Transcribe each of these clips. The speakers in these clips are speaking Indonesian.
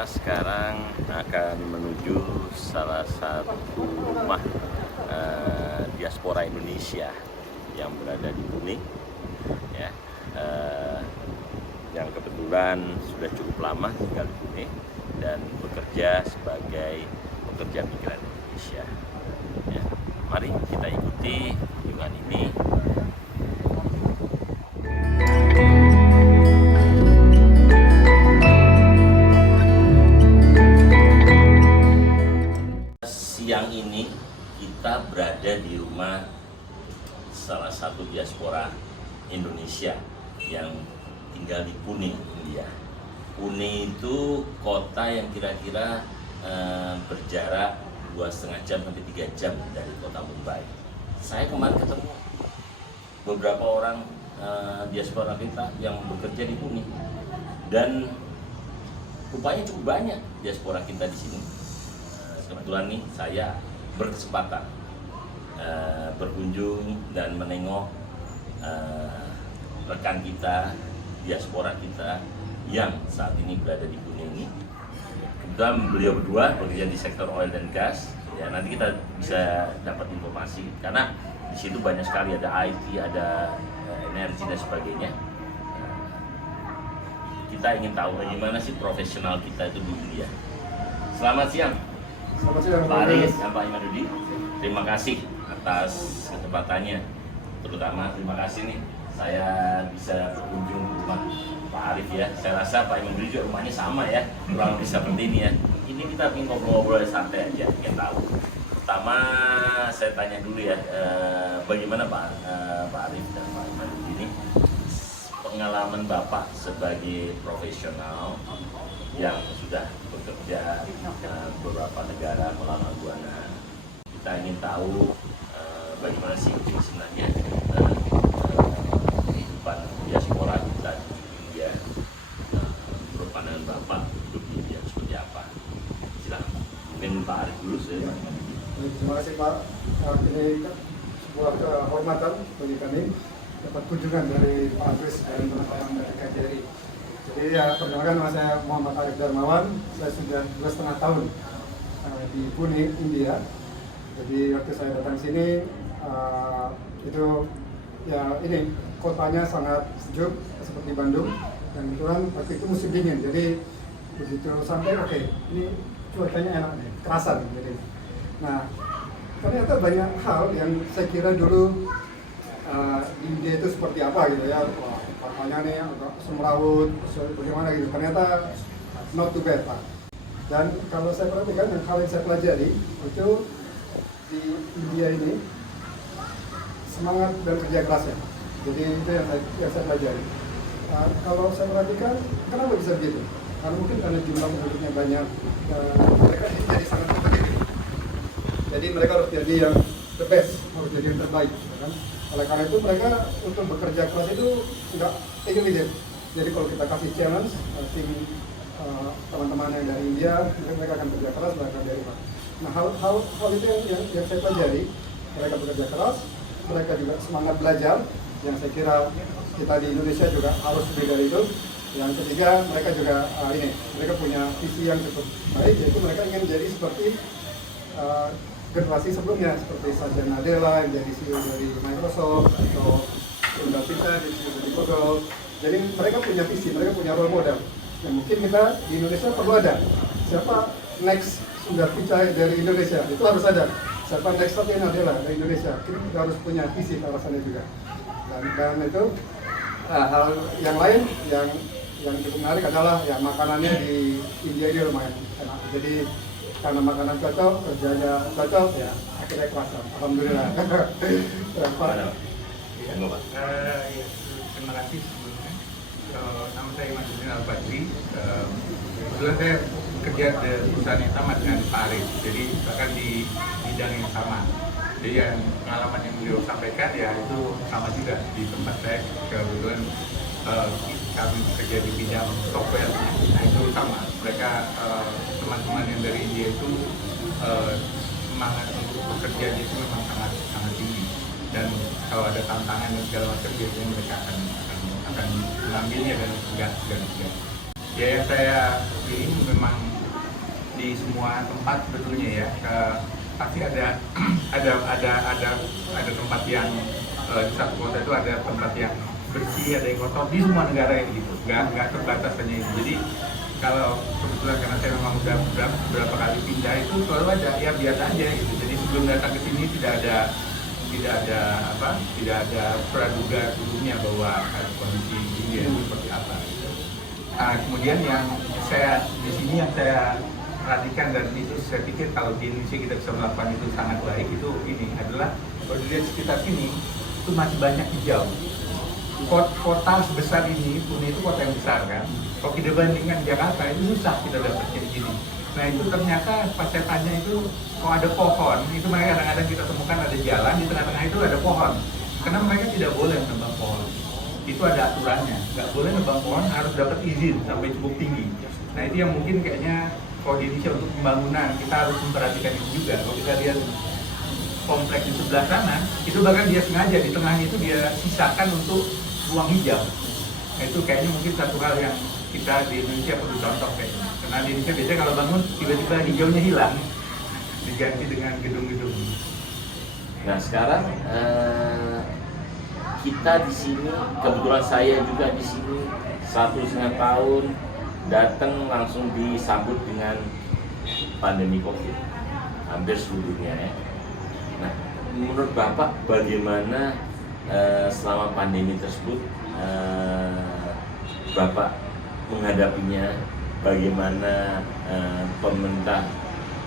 Kita sekarang akan menuju salah satu rumah diaspora Indonesia yang berada di Kuning, ya, yang kebetulan sudah cukup lama tinggal di Kuning dan bekerja sebagai pekerja migran Indonesia. Ya, mari kita ikuti kunjungan ini. Siang ini kita berada di rumah salah satu diaspora Indonesia yang tinggal di Pune, India. Pune itu kota yang kira-kira berjarak 2,5 jam sampai 3 jam dari kota Mumbai. Saya kemarin ketemu beberapa orang diaspora kita yang bekerja di Pune, dan rupanya cukup banyak diaspora kita di sini. Kebetulan nih saya berkesempatan berkunjung dan menengok rekan kita, diaspora kita yang saat ini berada di Pune ini. Kebetulan beliau berdua bekerja di sektor oil dan gas. Ya, nanti kita bisa dapat informasi karena di situ banyak sekali, ada IT, ada energi dan sebagainya. Kita ingin tahu bagaimana sih profesional kita itu di India. Selamat siang. Selamat siang, Pak Aris dan Pak Imanudi, terima kasih atas kesempatannya. Terutama terima kasih nih saya bisa berkunjung ke rumah Pak Arif ya. Saya rasa Pak Imanudi juga rumahnya sama ya, kurang lebih seperti ini ya. Ini kita ingin ngobrol-ngobrol santai aja, ingin tahu. Pertama saya tanya dulu ya, bagaimana Pak Arif dan Pak Imanudi ini pengalaman Bapak sebagai profesional yang sudah bekerja beberapa negara melanglang buana. Kita ingin tahu bagaimana sih sebenarnya kehidupan diaspora kita di India. Menurut pandangan Bapak, hidup di India seperti apa? Silakan. Mungkin Pak Arif dulu. Terima kasih Pak. Ini sebuah kehormatan bagi kami dapat kunjungan dari Pak Aris dan teman-teman dari KJRI. Jadi ya, perkenalkan nama saya Muhammad Arif Darmawan. Saya sudah 2,5 tahun di Pune, India. Jadi waktu saya datang sini itu ya ini kotanya sangat sejuk seperti Bandung, dan kebetulan waktu itu musim dingin. Jadi begitu sampai ini cuacanya enak nih, kerasan. Jadi, nah ternyata banyak hal yang saya kira dulu di India itu seperti apa gitu ya. Makanya nih agak semrawut, bagaimana gitu. Ternyata not too bad Pak. Dan kalau saya perhatikan yang hal yang saya pelajari itu di India ini semangat dan kerja kerasnya. Jadi itu yang saya pelajari. Kalau saya perhatikan, kenapa bisa begitu? Karena mungkin karena jumlah penduduknya banyak, mereka jadi sangat kompetitif. Jadi mereka harus jadi yang the best, harus jadi yang terbaik, kan? Oleh karena itu mereka untuk bekerja keras itu nggak egois. Jadi kalau kita kasih challenge, tim teman-teman yang dari India, mereka akan bekerja keras, mereka akan dari mana. Nah hal itu yang saya pelajari, mereka bekerja keras, mereka juga semangat belajar, yang saya kira kita di Indonesia juga harus lebih dari itu. Yang ketiga, mereka juga mereka punya visi yang cukup baik, yaitu mereka ingin jadi seperti generasi sebelumnya, seperti Satya Nadella yang jadi CEO dari Microsoft, atau Sundar Pichai jadi CEO dari Google. Jadi mereka punya visi, mereka punya role model. Yang mungkin kita di Indonesia perlu ada. Siapa next Sundar Pichai dari Indonesia? Itu harus ada. Siapa next Satya Nadella dari Indonesia? Kita harus punya visi ke arah sana juga. Dan itu hal yang lain yang cukup menarik adalah ya makanannya di India ini lumayan enak. Jadi karena makanan cocok, kerjanya cocok, ya akhirnya kerasan. Alhamdulillah. Terima kasih sebelumnya. Nama saya Imanudin Al-Badri. Kebetulan saya kerja di perusahaan yang sama dengan Pak Arif, jadi bahkan di bidang yang sama. Jadi yang pengalaman yang beliau sampaikan ya itu sama juga di tempat saya. Kebetulan kami bekerja di bidang software, nah itu sama. Mereka teman-teman yang dari India itu semangat untuk bekerja itu memang sangat tinggi, dan kalau ada tantangan dan segala macam biasanya mereka akan mengambilnya dan enggak. Ya yang saya pilih memang di semua tempat sebetulnya ya. Pasti ada ada tempat yang di satu kota itu ada tempat yang bersih, ada yang kotor di semua negara ini gitu. Nggak terbatas hanya itu. Jadi kalau kebetulan karena saya memang udah beberapa kali pindah itu selalu ada ya biasa aja gitu. Jadi sebelum datang ke sini tidak ada praduga sebelumnya bahwa kondisi ini seperti apa. Nah, kemudian yang saya di sini yang saya perhatikan dan itu saya pikir kalau di Indonesia kita bisa melakukan itu sangat baik itu ini adalah kalau dilihat sekitar sini itu masih banyak hijau. Kota sebesar ini Pune itu kota yang besar kan. Kalau kita bandingkan Jakarta itu susah kita dapat kayak gini. Nah itu ternyata pas saya tanya itu kalau ada pohon itu mereka kadang-kadang kita temukan ada jalan di tengah-tengah itu ada pohon. Karena mereka tidak boleh menebang pohon. Itu ada aturannya, nggak boleh nebang pohon, harus dapat izin sampai cukup tinggi. Nah itu yang mungkin kayaknya kalau di Indonesia untuk pembangunan kita harus memperhatikan itu juga. Kalau kita lihat kompleks di sebelah sana, itu bahkan dia sengaja di tengahnya itu dia sisakan untuk ruang hijau. Nah itu kayaknya mungkin satu hal yang kita di Indonesia perlu contoh kayaknya. Karena di Indonesia biasanya kalau bangun tiba-tiba hijaunya hilang, diganti dengan gedung-gedung. Nah sekarang kita di sini, kebetulan saya juga di sini 1,5 tahun datang langsung disambut dengan pandemi COVID hampir seluruh dunia ya. Nah, menurut Bapak bagaimana selama pandemi tersebut Bapak menghadapinya? Bagaimana pemerintah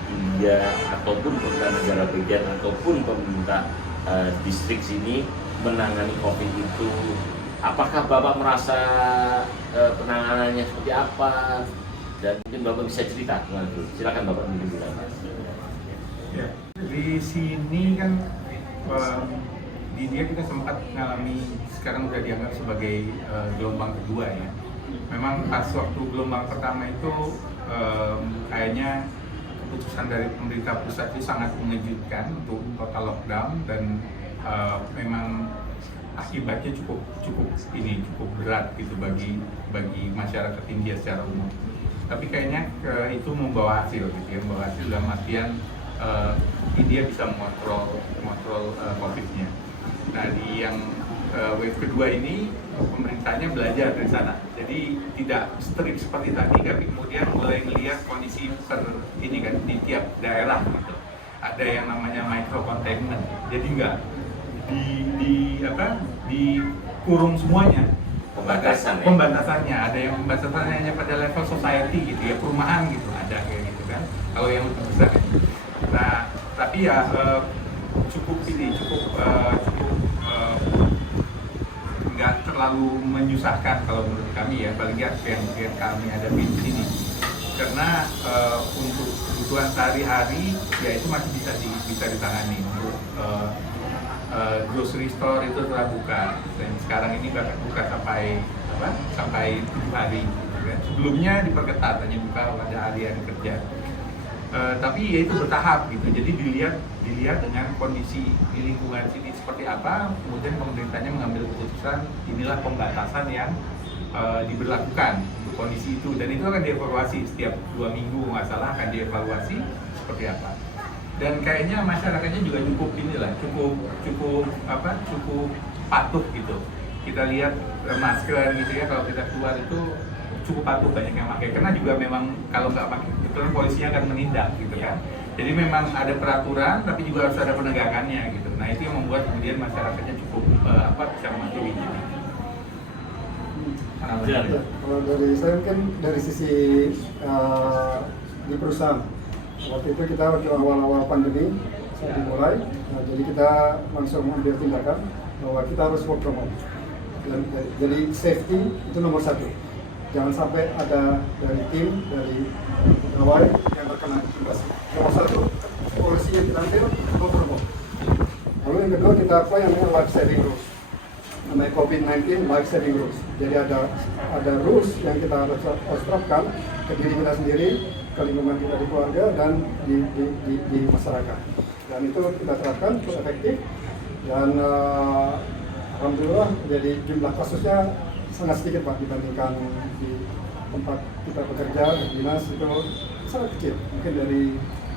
India ataupun pemerintah negara bagian ataupun pemerintah distrik sini menangani COVID itu? Apakah Bapak merasa penanganannya seperti apa? Dan mungkin Bapak bisa cerita dengan itu. Silakan Bapak mungkin bilang. Ya, di sini kan di India kita sempat mengalami sekarang sudah dianggap sebagai gelombang kedua ya. Memang pas waktu gelombang pertama itu kayaknya keputusan dari pemerintah pusat itu sangat mengejutkan untuk total lockdown dan memang akibatnya cukup berat gitu bagi masyarakat India secara umum. Tapi kayaknya itu membawa hasil gitu ya, membawa hasil dalam artian India bisa mengontrol COVID-nya. Nah di yang wave kedua ini pemerintahnya belajar dari sana. Jadi tidak strict seperti tadi kan, kemudian mulai melihat kondisi ini kan di tiap daerah gitu. Ada yang namanya micro containment. Jadi enggak dikurung semuanya. Pembatasannya ada yang pembatasannya hanya pada level society gitu ya, perumahan gitu ada kayak gitu kan. Kalau yang lebih besar. Nah, tapi ya cukup nggak terlalu menyusahkan kalau menurut kami ya, paling nggak yang kami hadapi di sini. Karena untuk kebutuhan sehari-hari ya itu masih bisa ditangani. Untuk grocery store itu telah buka dan sekarang ini bahkan buka sampai 7 hari gitu kan. Sebelumnya diperketat hanya buka pada hari-hari kerja. Tapi ya itu bertahap gitu. Jadi dilihat dengan kondisi di lingkungan sini seperti apa, kemudian pemerintahnya mengambil keputusan inilah pembatasan yang diberlakukan untuk kondisi itu, dan itu akan dievaluasi setiap 2 minggu nggak salah akan dievaluasi seperti apa. Dan kayaknya masyarakatnya juga cukup patuh gitu. Kita lihat masker gitu ya, kalau kita keluar itu cukup patuh, banyak yang pakai karena juga memang kalau nggak pakai betul polisinya akan menindak gitu kan. Jadi memang ada peraturan tapi juga harus ada penegakannya gitu. Nah itu yang membuat kemudian masyarakatnya cukup bisa mematuhi gitu. Kalau dari saya mungkin dari sisi di perusahaan, waktu itu kita waktu awal-awal pandemi saat dimulai, jadi kita langsung ambil tindakan bahwa kita harus work from home. Jadi safety itu nomor 1. Jangan sampai ada dari tim, dari pegawai yang terkena imbas. Nomor 1, polisinya kita ambil work from home. Lalu yang kedua kita apa yang namanya life saving rules. Namanya COVID-19 life saving rules. Jadi ada rules yang kita harus terapkan ke diri kita sendiri, ke lingkungan kita di keluarga dan di masyarakat. Dan itu kita terapkan cukup efektif dan alhamdulillah jadi jumlah kasusnya sangat sedikit Pak dibandingkan di tempat kita bekerja dan dinas itu sangat kecil, mungkin dari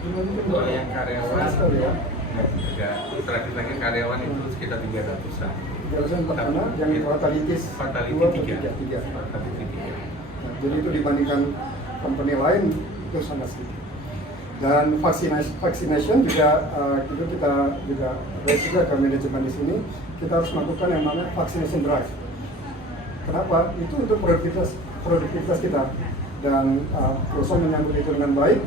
Kalau yang karyawan sekali ya. Enggak, terakhir lagi karyawan itu sekitar 300-an. 300 karena yang fatalitas Fatality 3. 3. Fatality 3. Nah, jadi itu dibandingkan company lain itu sangat sedikit. Dan vaccination juga itu kita juga raise juga ke manajemen di sini, kita harus melakukan yang namanya vaccination drive. Kenapa? Itu untuk produktivitas kita, dan perusahaan menyambut itu dengan baik.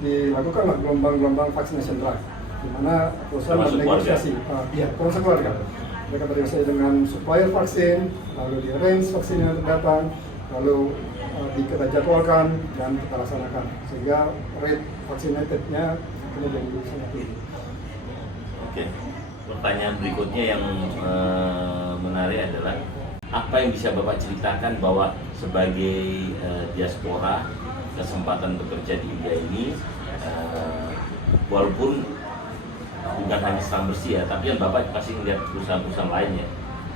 Dilakukanlah gelombang-gelombang vaccination drive, di mana perusahaan Termasuk bernegosiasi, termasuk keluarga. Mereka bernegosiasi dengan supplier vaksin, lalu di arrange vaksinnya untuk datang, lalu kita jadwalkan dan kita laksanakan, sehingga rate vaccinated-nya kemudian jadi sangat tinggi. Oke, pertanyaan berikutnya yang menarik adalah apa yang bisa Bapak ceritakan bahwa sebagai diaspora kesempatan bekerja di India ini walaupun bukan hanya selam bersih ya, tapi kan Bapak pasti melihat perusahaan-perusahaan lainnya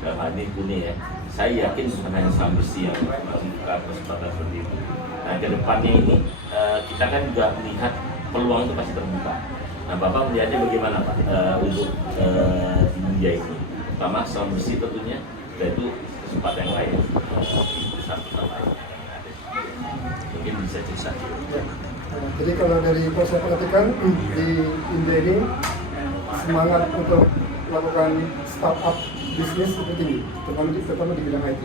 dalam hal ini Pune ya. Saya yakin bukan hanya selam bersih yang membuka kesempatan seperti itu. Nah ke depannya ini kita kan juga melihat peluang itu pasti terbuka. Nah Bapak melihatnya bagaimana Pak untuk di India ini, pertama selam bersih tentunya, dan itu kesempatan yang lain di perusahaan-perusahaan lain. Mungkin bisa cerita. Ya. Jadi kalau dari kalau saya perhatikan di India ini semangat untuk melakukan startup bisnis itu tinggi, terutama di bidang IT.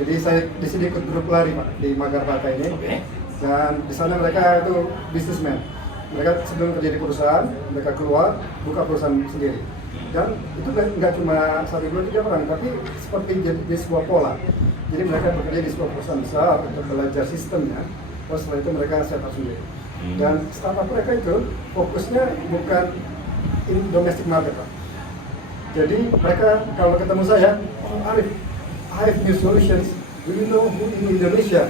Jadi saya di sini ikut grup lari Pak di Magarpata ini, dan di sana mereka itu businessman. Mereka sebelum kerja di perusahaan, mereka keluar buka perusahaan sendiri. Dan itu nggak cuma 1, 2, 3 orang, tapi seperti di sebuah pola. Jadi mereka bekerja di sebuah perusahaan besar untuk belajar sistemnya, terus setelah itu mereka setup sendiri. Dan startup mereka itu fokusnya bukan in domestic market Pak. Jadi mereka kalau ketemu saya, oh Arif, I have new solutions. Do you know who in Indonesia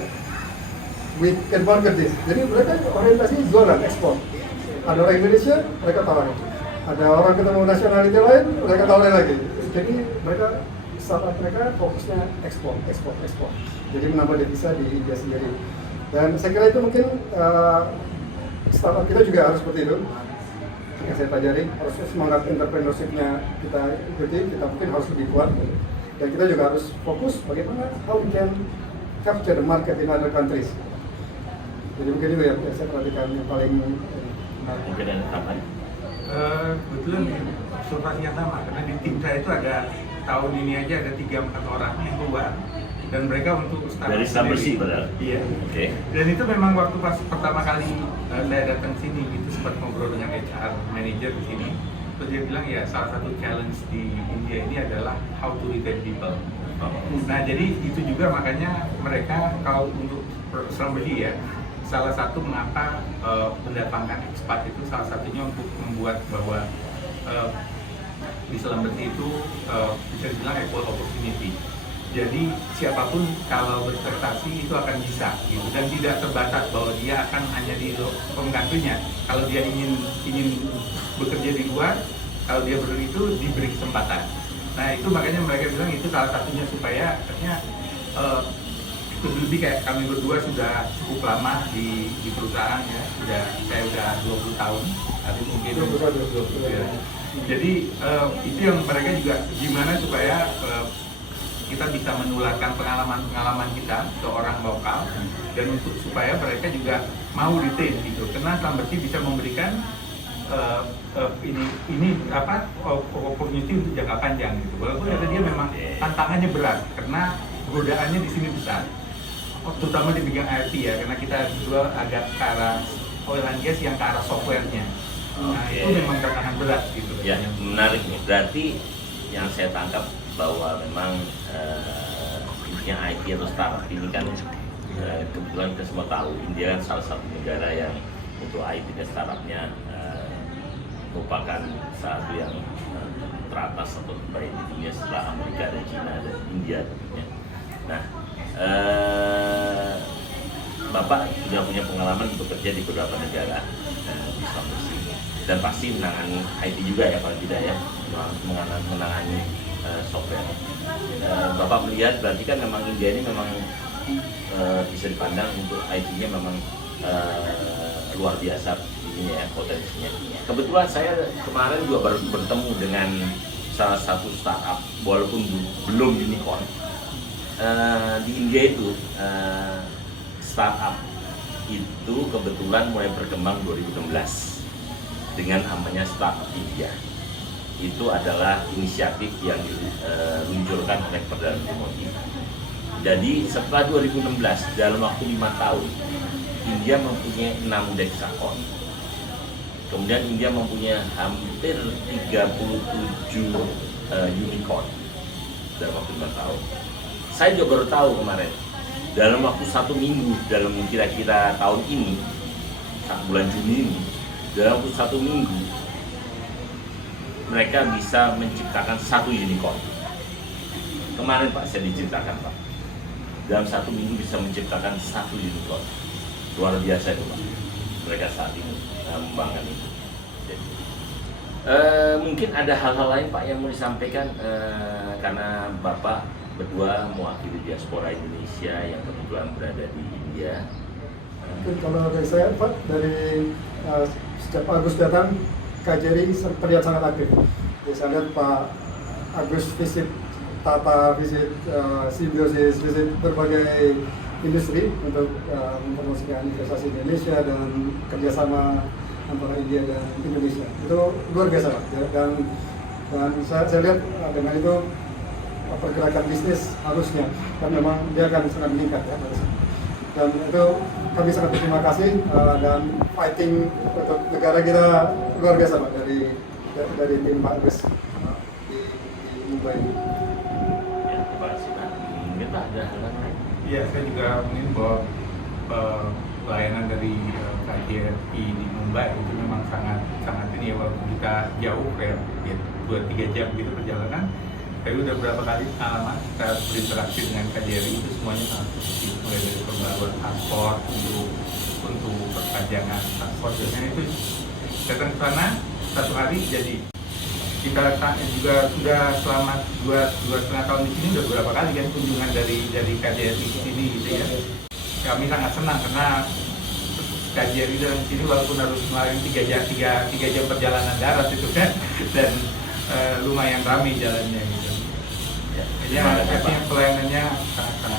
we can market this? Jadi mereka orientasi jualan, ekspor. Ada orang Indonesia, mereka tawarin. Ada orang ketemu nasionality lain, mereka tawarin lagi. Jadi mereka startup mereka fokusnya ekspor. Jadi menambah devisa di India sendiri. Dan saya kira itu mungkin startup kita juga harus seperti itu. Yang saya pelajari, harus semangat entrepreneurship-nya kita ikuti, kita mungkin harus lebih kuat. Dan kita juga harus fokus bagaimana how we can capture the market in other countries. Jadi mungkin itu ya saya perhatikan yang paling Mungkin ada tambahan. Kebetulan observasi yang sama, karena di tim saya itu ada tahun ini aja ada 3-4 orang yang keluar, dan mereka untuk startup Dari selam bersih padahal. Iya. Oke. Dan itu memang waktu pas pertama kali saya datang sini gitu, sempat ngobrol dengan HR manager di sini, terus dia bilang ya salah satu challenge di India ini adalah how to retain people. Nah jadi itu juga makanya mereka kalau untuk selam bersih ya, salah satu mengapa mendatangkan expat itu salah satunya untuk membuat bahwa di selam bersih itu bisa dibilang equal opportunity. Jadi siapapun kalau berprestasi itu akan bisa gitu, dan tidak terbatas bahwa dia akan hanya di home country-nya. Kalau dia ingin bekerja di luar, kalau dia itu diberi kesempatan. Nah itu makanya mereka bilang itu salah satunya supaya akhirnya lebih kayak kami berdua sudah cukup lama di perusahaan ya, saya udah 20 tahun, tapi mungkin 20 ya. Jadi itu yang mereka juga gimana supaya kita bisa menularkan pengalaman kita ke orang lokal, dan untuk supaya mereka juga mau retain gitu, karena selam bersih bisa memberikan ini opportunity untuk jangka panjang gitu. Walaupun kata dia memang tantangannya berat karena godaannya di sini besar, terutama di bidang IT ya, karena kita jual agak ke arah oil and gas yang ke arah softwarenya. Nah itu memang tantangan berat gitu. Ya menarik nih. Berarti yang saya tangkap bahwa memang yang IT atau startup ini kan kebetulan kita semua tahu India kan salah satu negara yang untuk IT dan startupnya merupakan satu yang teratas atau terbaik di dunia setelah Amerika dan China dan India tentunya. Nah, Bapak sudah punya pengalaman bekerja di beberapa negara di selam bersih, dan pasti menangani IT juga ya kalau tidak ya, menangani software. Bapak melihat berarti kan memang India ini memang bisa dipandang untuk IT-nya memang luar biasa ini ya potensinya. Kebetulan saya kemarin juga baru bertemu dengan salah satu startup walaupun belum unicorn. Di India itu startup itu kebetulan mulai berkembang 2016 dengan namanya Startup India. Itu adalah inisiatif yang diluncurkan oleh Perdana Menteri Modi. Jadi setelah 2016 dalam waktu 5 tahun India mempunyai 6 dexakon. Kemudian India mempunyai hampir 37 unicorn dalam waktu 5 tahun. Saya juga baru tahu kemarin, dalam waktu 1 minggu, dalam kira-kira tahun ini, bulan Juni ini, dalam waktu 1 minggu, mereka bisa menciptakan 1 unicorn. Kemarin Pak, saya diceritakan Pak, dalam 1 minggu bisa menciptakan 1 unicorn. Luar biasa itu Pak, mereka saat ini mengembangkan itu. Jadi, mungkin ada hal-hal lain Pak yang mau disampaikan, karena Bapak berdua mewakili diaspora Indonesia yang kebetulan berada di India. Mungkin kalau dari saya Pak, dari sejak Pak Agus datang, KJRI terlihat sangat aktif. Jadi saya lihat Pak Agus visit Tata, visit Simbiosis, visit berbagai industri untuk mempromosikan investasi Indonesia dan kerjasama antara India dan Indonesia. Itu luar biasa Pak. Dan saya lihat dengan itu pergerakan bisnis harusnya, dan memang dia akan sangat meningkat ya. Dan itu kami sangat berterima kasih dan fighting untuk negara kita luar biasa Pak dari tim Pak Agus di Mumbai. Ya, terima kasih Pak. Mungkin Pak ada hal lain? Iya, saya juga ingin bahwa pelayanan dari KJRI di Mumbai itu memang sangat ini ya, walaupun kita jauh kayak 2-3 jam gitu perjalanan, tapi udah berapa kali pengalaman kita berinteraksi dengan KJRI itu semuanya sangat positif, mulai dari pembaruan paspor untuk perpanjangan paspor. Biasanya itu datang ke sana 1 hari jadi. Kita juga sudah selama 2,5 tahun di sini udah beberapa kali kan kunjungan dari KJRI di sini gitu ya. Kami sangat senang karena KJRI dalam sini walaupun harus melalui 3 jam perjalanan darat itu kan, dan lumayan ramai jalannya gitu. Jadi artinya pelayanannya sangat.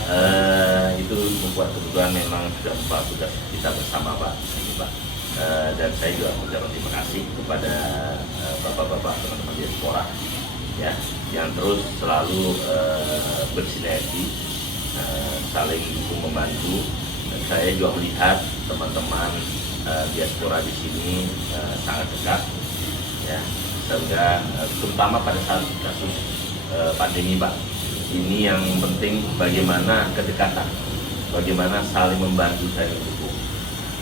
Itu membuat kebetulan memang sudah membuat tugas kita bersama Pak ini Pak. Dan saya juga mengucapkan terima kasih kepada bapak-bapak teman-teman diaspora ya, yang terus selalu bersinergi, saling dukung membantu. Dan saya juga melihat teman-teman diaspora di sini sangat dekat ya, sehingga terutama pada saat kasus pandemi Pak, ini yang penting bagaimana kedekatan, bagaimana saling membantu, saling mendukung.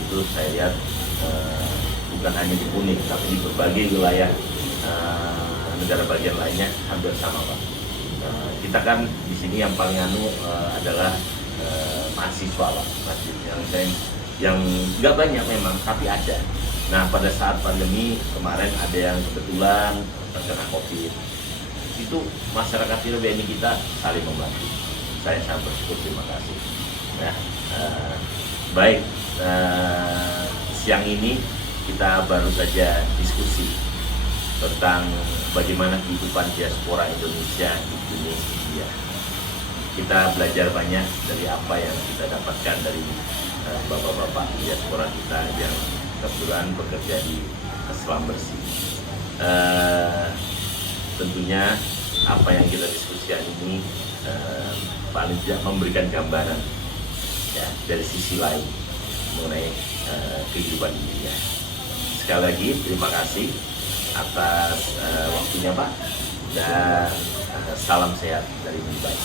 Itu saya lihat bukan hanya di Kuning, tapi di berbagai wilayah negara bagian lainnya hampir sama Pak. Kita kan di sini yang paling adalah mahasiswa Pak, yang nggak banyak memang, tapi ada. Nah pada saat pandemi kemarin ada yang kebetulan terkena COVID, itu masyarakat BNI kita saling membantu. Saya sangat bersyukur, terima kasih. Ya, baik. Siang ini kita baru saja diskusi tentang bagaimana kehidupan diaspora Indonesia di India. Kita belajar banyak dari apa yang kita dapatkan dari bapak-bapak diaspora kita yang kebetulan bekerja di Selam Bersih. Tentunya apa yang kita diskusikan ini paling tidak memberikan gambaran ya dari sisi lain mengenai kehidupan dunia. Sekali lagi terima kasih atas waktunya Pak, dan salam sehat dari Mumbai.